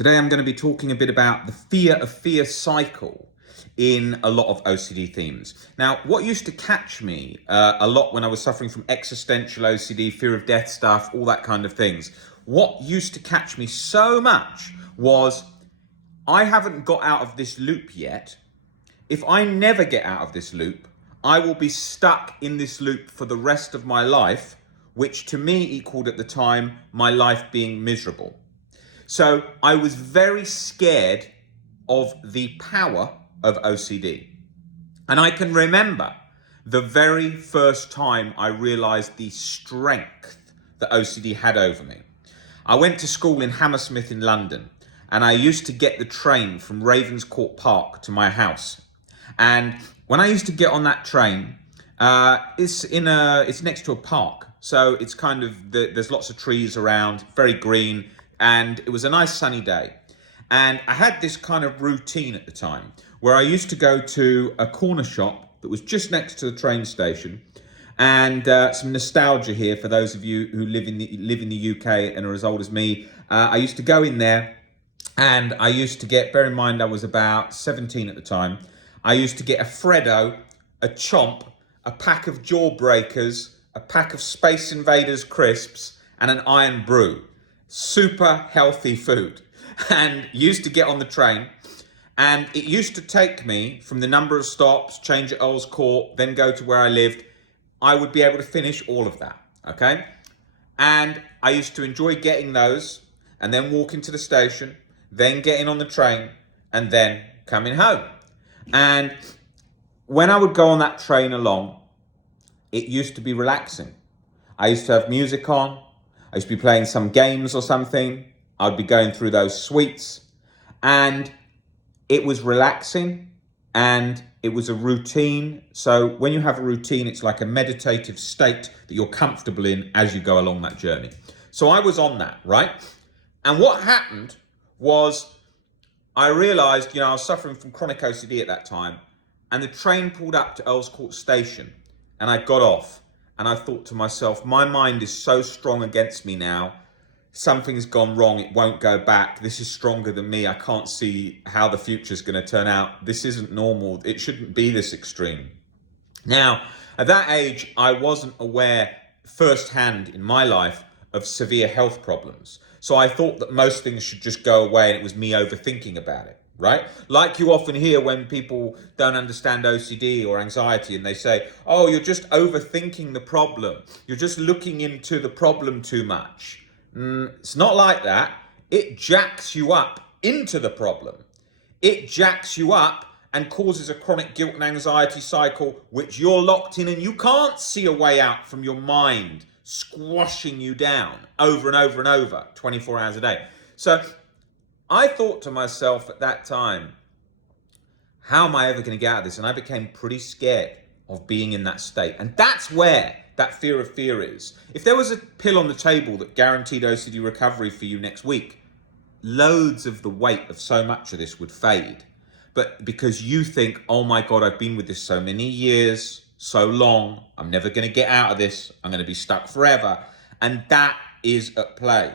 Today I'm going to be talking a bit about the fear of fear cycle in a lot of OCD themes. Now, what used to catch me a lot when I was suffering from existential OCD, fear of death stuff, all that kind of things, what used to catch me so much was, I haven't got out of this loop yet. If I never get out of this loop, I will be stuck in this loop for the rest of my life, which to me equaled at the time my life being miserable. So I was very scared of the power of OCD. And I can remember the very first time I realized the strength that OCD had over me. I went to school in Hammersmith in London, and I used to get the train from Ravenscourt Park to my house. And when I used to get on that train, it's next to a park. So it's kind of, there's lots of trees around, very green, and it was a nice sunny day. And I had this kind of routine at the time where I used to go to a corner shop that was just next to the train station. And some nostalgia here for those of you who live in the UK and are as old as me. I used to go in there and I used to get, bear in mind I was about 17 at the time, I used to get a Freddo, a Chomp, a pack of Jawbreakers, a pack of Space Invaders crisps, and an Iron Brew. Super healthy food. And used to get on the train, and it used to take me from the number of stops, change at Earl's Court, then go to where I lived. I would be able to finish all of that, okay? And I used to enjoy getting those and then walking to the station, then getting on the train, and then coming home. And when I would go on that train along, it used to be relaxing. I used to have music on. I used to be playing some games or something. I'd be going through those suites, and it was relaxing and it was a routine. So when you have a routine, it's like a meditative state that you're comfortable in as you go along that journey. So I was on that, right? And what happened was I realized, I was suffering from chronic OCD at that time, and the train pulled up to Earl's Court Station, and I got off, and I thought to myself, my mind is so strong against me now. Something's gone wrong. It won't go back. This is stronger than me. I can't see how the future's going to turn out. This isn't normal. It shouldn't be this extreme. Now, at that age, I wasn't aware firsthand in my life of severe health problems. So I thought that most things should just go away, and it was me overthinking about it, right? Like you often hear when people don't understand OCD or anxiety and they say, oh, you're just overthinking the problem. You're just looking into the problem too much. It's not like that. It jacks you up into the problem. It jacks you up and causes a chronic guilt and anxiety cycle, which you're locked in, and you can't see a way out from your mind squashing you down over and over and over 24 hours a day. So I thought to myself at that time, how am I ever going to get out of this? And I became pretty scared of being in that state. And that's where that fear of fear is. If there was a pill on the table that guaranteed OCD recovery for you next week, loads of the weight of so much of this would fade. But because you think, oh my God, I've been with this so many years, so long, I'm never going to get out of this. I'm going to be stuck forever. And that is at play.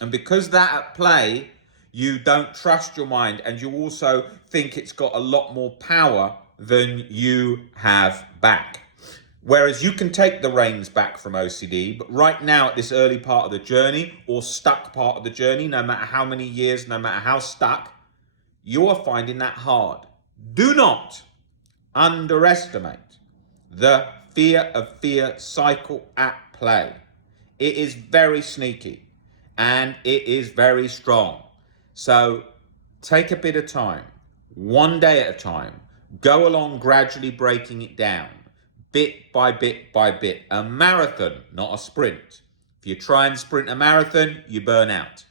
And because that at play, you don't trust your mind, and you also think it's got a lot more power than you have back. Whereas you can take the reins back from OCD, but right now at this early part of the journey, or stuck part of the journey, no matter how many years, no matter how stuck, you are finding that hard. Do not underestimate the fear of fear cycle at play. It is very sneaky and it is very strong. So take a bit of time, one day at a time, go along gradually breaking it down. Bit by bit by bit. A marathon, not a sprint. If you try and sprint a marathon, you burn out.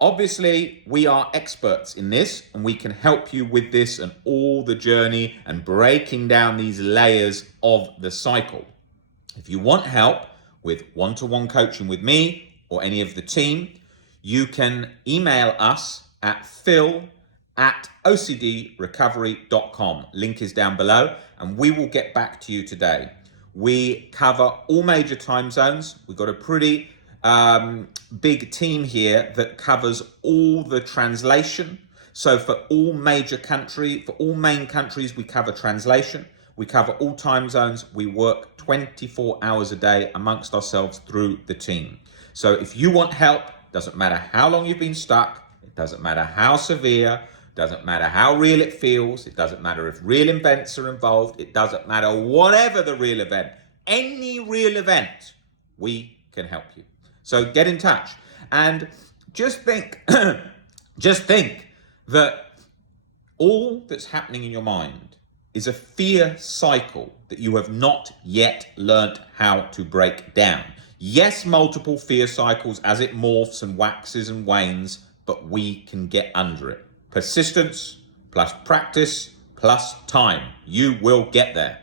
Obviously, we are experts in this, and we can help you with this and all the journey and breaking down these layers of the cycle. If you want help with one-to-one coaching with me or any of the team, you can email us at phil@ocdrecovery.com. Link is down below, and we will get back to you today. We cover all major time zones. We've got a pretty big team here that covers all the translation. So for all main countries, we cover translation. We cover all time zones. We work 24 hours a day amongst ourselves through the team. So if you want help, doesn't matter how long you've been stuck, it doesn't matter how severe, doesn't matter how real it feels, it doesn't matter if real events are involved, it doesn't matter whatever the real event, any real event, we can help you. So get in touch and just think, just think that all that's happening in your mind is a fear cycle that you have not yet learnt how to break down. Yes, multiple fear cycles as it morphs and waxes and wanes, but we can get under it. Persistence plus practice plus time. You will get there.